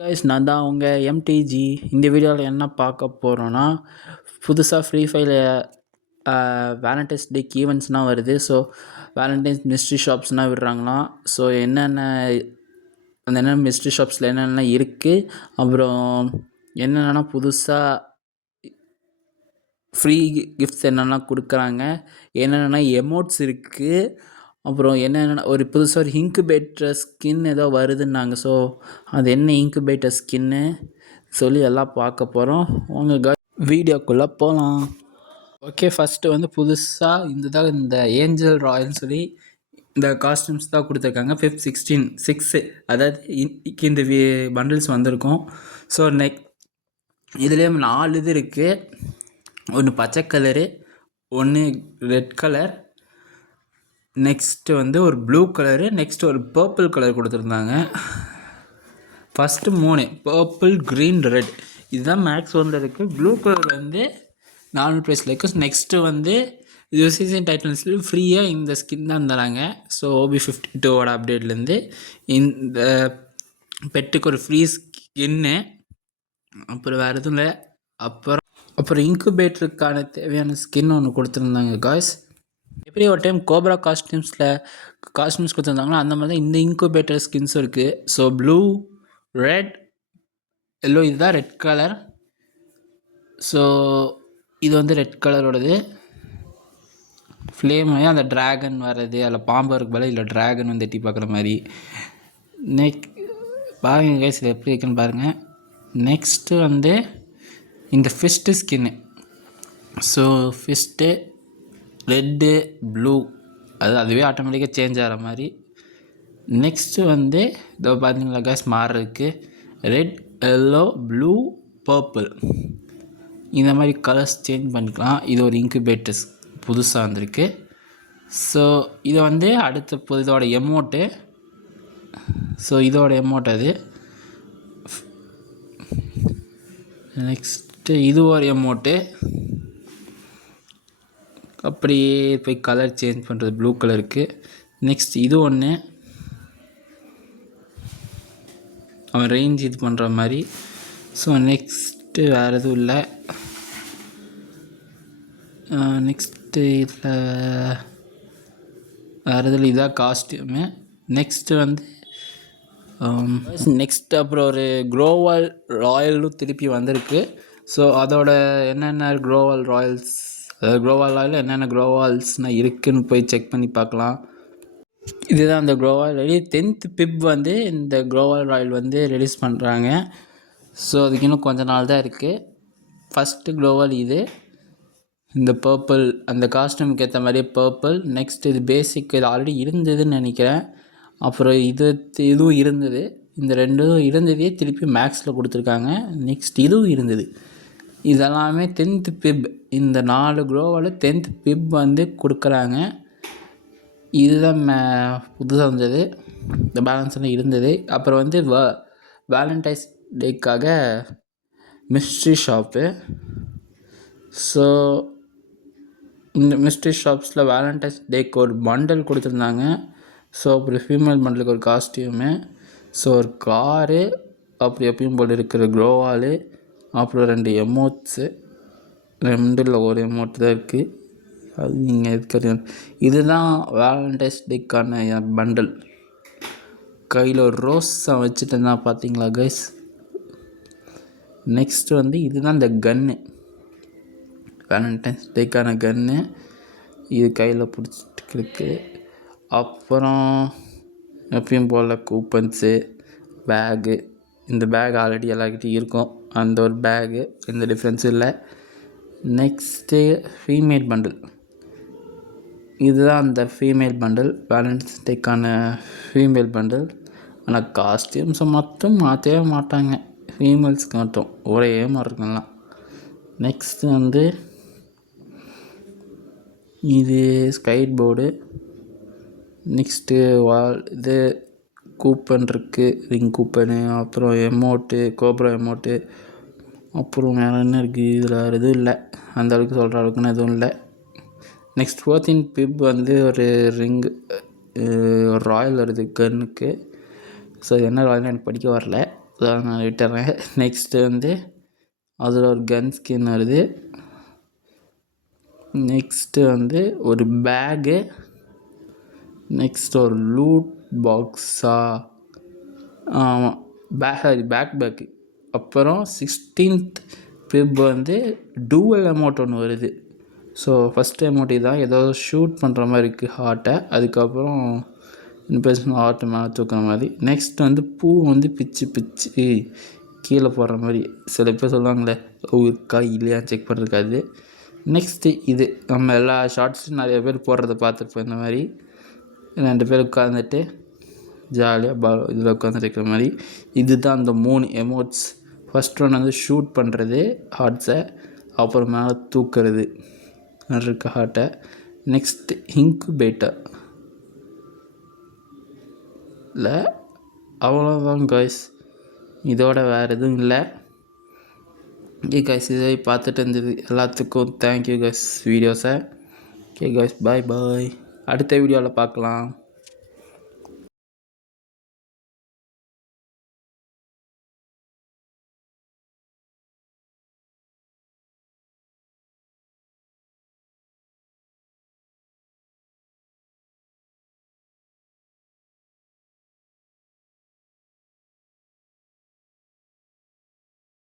Guys நான் தான் உங்கள் எம்டிஜி. இந்த வீடியோவில் என்ன பார்க்க போகிறோன்னா, புதுசாக ஃப்ரீ ஃபயரில் வேலண்டைன்ஸ் டேக்கு ஈவெண்ட்ஸ்னால் வருது. ஸோ வேலண்டைன்ஸ் மிஸ்ட்ரி ஷாப்ஸ்னால் விடுறாங்களாம். ஸோ என்னென்ன மிஸ்ட்ரி ஷாப்ஸில் என்னென்ன இருக்குது, அப்புறம் என்னென்னா புதுசாக ஃப்ரீ கிஃப்ட்ஸ் என்னென்னா கொடுக்குறாங்க, என்னென்னா எமோட்ஸ் இருக்குது, அப்புறம் என்னென்னா புதுசாக ஒரு இன்குபேட்டர் ஸ்கின் ஏதோ வருதுன்னாங்க. ஸோ அது என்ன இன்குபேட்டர் ஸ்கின்னு சொல்லி எல்லாம் பார்க்க போகிறோம். உங்கள் வீடியோக்குள்ளே போகலாம். ஓகே, ஃபஸ்ட்டு வந்து புதுசாக இந்த ஏஞ்சல் ராயல்னு சொல்லி இந்த காஸ்டியூம்ஸ் தான் கொடுத்துருக்காங்க. 5th 16 6 அதாவது இந்த பண்டில்ஸ் வந்திருக்கும். ஸோ இதுலேயே 4 இது இருக்குது. ஒன்று பச்சை கலரு, ஒன்று ரெட் கலர், நெக்ஸ்ட்டு வந்து ஒரு ப்ளூ கலரு, நெக்ஸ்ட்டு ஒரு பர்பிள் கலர் கொடுத்துருந்தாங்க. ஃபஸ்ட்டு 3 பர்பிள், க்ரீன், ரெட் இதுதான் மேக்ஸ் ஒன்றில் இருக்குது. ப்ளூ கலர் வந்து நார்மல் ப்ரைஸில் இருக்குது. நெக்ஸ்ட்டு வந்து சீசன் டைட்டன்ஸ்லேயும் ஃப்ரீயாக இந்த ஸ்கின் தான் தராங்க. ஸோ OB52 அப்டேட்லேருந்து இந்த பெட்டுக்கு ஒரு ஃப்ரீ ஸ்கின்னு, அப்புறம் வேறு எதுவும் இல்லை. அப்புறம் இன்குபேட்டருக்கான தேவையான ஸ்கின் ஒன்று கொடுத்துருந்தாங்க காய்ஸ். எப்படி ஒரு டைம் கோப்ரா காஸ்டியூம்ஸ் கொடுத்துருந்தாங்களோ அந்த மாதிரி தான் இந்த இன்குபேட்டர் ஸ்கின்ஸும் இருக்குது. ஸோ ப்ளூ, ரெட், எல்லோ இதுதான் ரெட் கலர். ஸோ இது வந்து ரெட் கலரோடது. ஃப்ளேம் அந்த ட்ராகன் வர்றது, அதில் பாம்பு இருக்கு போல, இல்லை ட்ராகன் வந்து எட்டி பார்க்குற மாதிரி. பாருங்கள் கைஸ், இது எப்படி இருக்குன்னு பாருங்கள். நெக்ஸ்ட்டு வந்து இந்த first skin. So first red, blue, அதுவே ஆட்டோமேட்டிக்காக சேஞ்ச் ஆகிற மாதிரி. நெக்ஸ்ட்டு வந்து இதோ பார்த்தீங்களா கைஸ், மாறுறதுக்கு ரெட், எல்லோ, ப்ளூ, பர்பிள் இந்த மாதிரி கலர்ஸ் சேஞ்ச் பண்ணிக்கலாம். இது ஒரு இன்குபேட்டர்ஸ் புதுசாக வந்திருக்கு. ஸோ இது வந்து அடுத்த இதோட எமோட்டு. ஸோ இதோட எமோட் அது. நெக்ஸ்ட்டு இது ஒரு எமோட்டு. அப்படியே போய் கலர் சேஞ்ச் பண்ணுறது ப்ளூ கலருக்கு. நெக்ஸ்ட் இது ஒன்று, அவன் ரேஞ்ச் இது பண்ணுற மாதிரி. ஸோ நெக்ஸ்ட்டு வேறு எதுவும் இல்லை. நெக்ஸ்ட்டு இதில் வேறு எதுவும் இதாக காஸ்டியூமு. நெக்ஸ்ட்டு வந்து அப்புறம் ஒரு க்ளோவல் ராயலும் திருப்பி வந்திருக்கு. ஸோ அதோட என்னென்ன க்ளோவல் ராயல்ஸ், அதாவது க்ளோவல் ராயல் என்னென்ன க்ளோவால்ஸ்னால் இருக்குதுன்னு போய் செக் பண்ணி பார்க்கலாம். இதுதான் அந்த க்ளோவல் ராயல். 10th பிப் வந்து இந்த க்ளோவல் ராயல் வந்து ரிலீஸ் பண்ணுறாங்க. ஸோ அதுக்கு இன்னும் கொஞ்ச நாள் தான் இருக்குது. ஃபஸ்ட்டு க்ளோவல் இது, இந்த பர்பிள் அந்த காஸ்டியூமுக்கு ஏற்ற மாதிரியே பர்பிள். நெக்ஸ்ட் இது பேசிக், இது ஆல்ரெடி இருந்ததுன்னு நினைக்கிறேன். அப்புறம் இதுவும் இருந்தது. இந்த ரெண்டும் இருந்ததே திருப்பி மேக்ஸில் கொடுத்துருக்காங்க. நெக்ஸ்ட் இதுவும் இருந்தது. இதெல்லாமே 10th பிப். இந்த 4 க்ளோவால் 10th பிப் வந்து கொடுக்குறாங்க. இதுதான் புதுசாக வந்தது. இந்த பேலன்ஸ் எல்லாம் இருந்தது. அப்புறம் வந்து வேலண்டைன்ஸ் டேக்காக மிஸ்ட்ரி ஷாப்பு. ஸோ இந்த மிஸ்ட்ரி ஷாப்ஸில் வேலண்டைன்ஸ் டேக்கு ஒரு பண்டல் கொடுத்துருந்தாங்க. ஸோ அப்புறம் ஃபீமேல் பண்டலுக்கு ஒரு காஸ்டியூமு, ஸோ ஒரு காரு, அப்புறம் எப்பயும் போல் இருக்கிற க்ளோவாலு, அப்புறம் 2 எமோட்ஸு. 2 ஒரு எமோட் தான் இருக்குது. அது நீங்கள் இருக்கிற இதுதான் வேலண்டைன்ஸ் டேக்கான பண்டல். கையில் ஒரு ரோஸை வச்சுட்டு இருந்தால் பார்த்தீங்களா கைஸ். நெக்ஸ்ட்டு வந்து இதுதான் இந்த கன்னு, வேலண்டைன்ஸ் டேக்கான கன்னு. இது கையில் பிடிச்சிட்டு இருக்கு. அப்புறம் எப்பயும் போல் கூப்பன்ஸு, பேகு. இந்த பேக் ஆல்ரெடி எல்லாருக்கிட்டையும் இருக்கும். அந்த ஒரு பேகு, எந்த டிஃப்ரென்ஸும் இல்லை. Next female bundle. இதுதான் அந்த ஃபீமேல் பண்டில், வேலண்டைன்ஸ் டேக்கான ஃபீமேல் பண்டில். ஆனால் காஸ்டியூம்ஸை மட்டும் மாற்றவே மாட்டாங்க, ஃபீமேல்ஸ்க்கு மட்டும் ஒரே மாதிரி இருக்கலாம். நெக்ஸ்ட்டு வந்து இது ஸ்கைட் போர்டு. நெக்ஸ்ட்டு இது கூப்பன் இருக்குது, ரிங் கூப்பனு, அப்புறம் எமோட்டு, கோப்ரா எமோட்டு, அப்புறம் வேறு என்ன இருக்குது. இதில் வேறு எதுவும் இல்லை, அந்த அளவுக்கு சொல்கிற அளவுக்குன்னு எதுவும் இல்லை. நெக்ஸ்ட் 14th பிப் வந்து ஒரு ரிங்கு, ஒரு ராயல் வருது கன்னுக்கு. ஸோ என்ன ராயல்னு எனக்கு படிக்க வரல. அதான் நான் விட்டுறேன். நெக்ஸ்ட்டு வந்து அதில் ஒரு கன் ஸ்கின் வருது. நெக்ஸ்ட்டு வந்து ஒரு பேகு. நெக்ஸ்ட் ஒரு லூட் பாக்ஸா, ஆமாம், பேக்கு. அப்புறம் 16th பிப் வந்து டூவல் அமௌண்ட் ஒன்று வருது. ஸோ ஃபஸ்ட் அமௌண்ட் தான் ஏதோ ஷூட் பண்ணுற மாதிரி இருக்குது ஹார்ட்டை. அதுக்கப்புறம் இன்வெஸ்ட்மெண்ட் ஹார்ட்டை மேலே தூக்குற மாதிரி. நெக்ஸ்ட் வந்து பூ வந்து பிச்சு கீழே போடுற மாதிரி. சில பேர் சொல்லுவாங்களே இருக்கா இல்லையா செக் பண்ணுறதுக்காது. நெக்ஸ்ட்டு இது நம்ம எல்லா ஷார்ட்ஸும் நிறைய பேர் போடுறத பார்த்துருப்போம். இந்த மாதிரி 2 பேர் உட்காந்துட்டு ஜாலியாக இதில் உட்காந்துட்டு இருக்கிற மாதிரி. இது தான் அந்த 3 எமோட்ஸ். ஃபஸ்ட் ஒன் வந்து ஷூட் பண்ணுறது ஹார்ட்ஸை, அப்புறம் மேலே தூக்குறது இருக்க ஹார்ட்டை. நெக்ஸ்ட்டு இன்குபேட்டர் இல்லை, அவ்வளோதான் காய்ஸ். இதோட வேறு எதுவும் இல்லை. ஓகே காய்ஸ், இதை பார்த்துட்டு இருந்தது எல்லாத்துக்கும் தேங்க்யூ காய்ஸ் வீடியோஸை. ஓகே காய்ஸ், பாய். அடுத்த வீடியோவில் பார்க்கலாம்.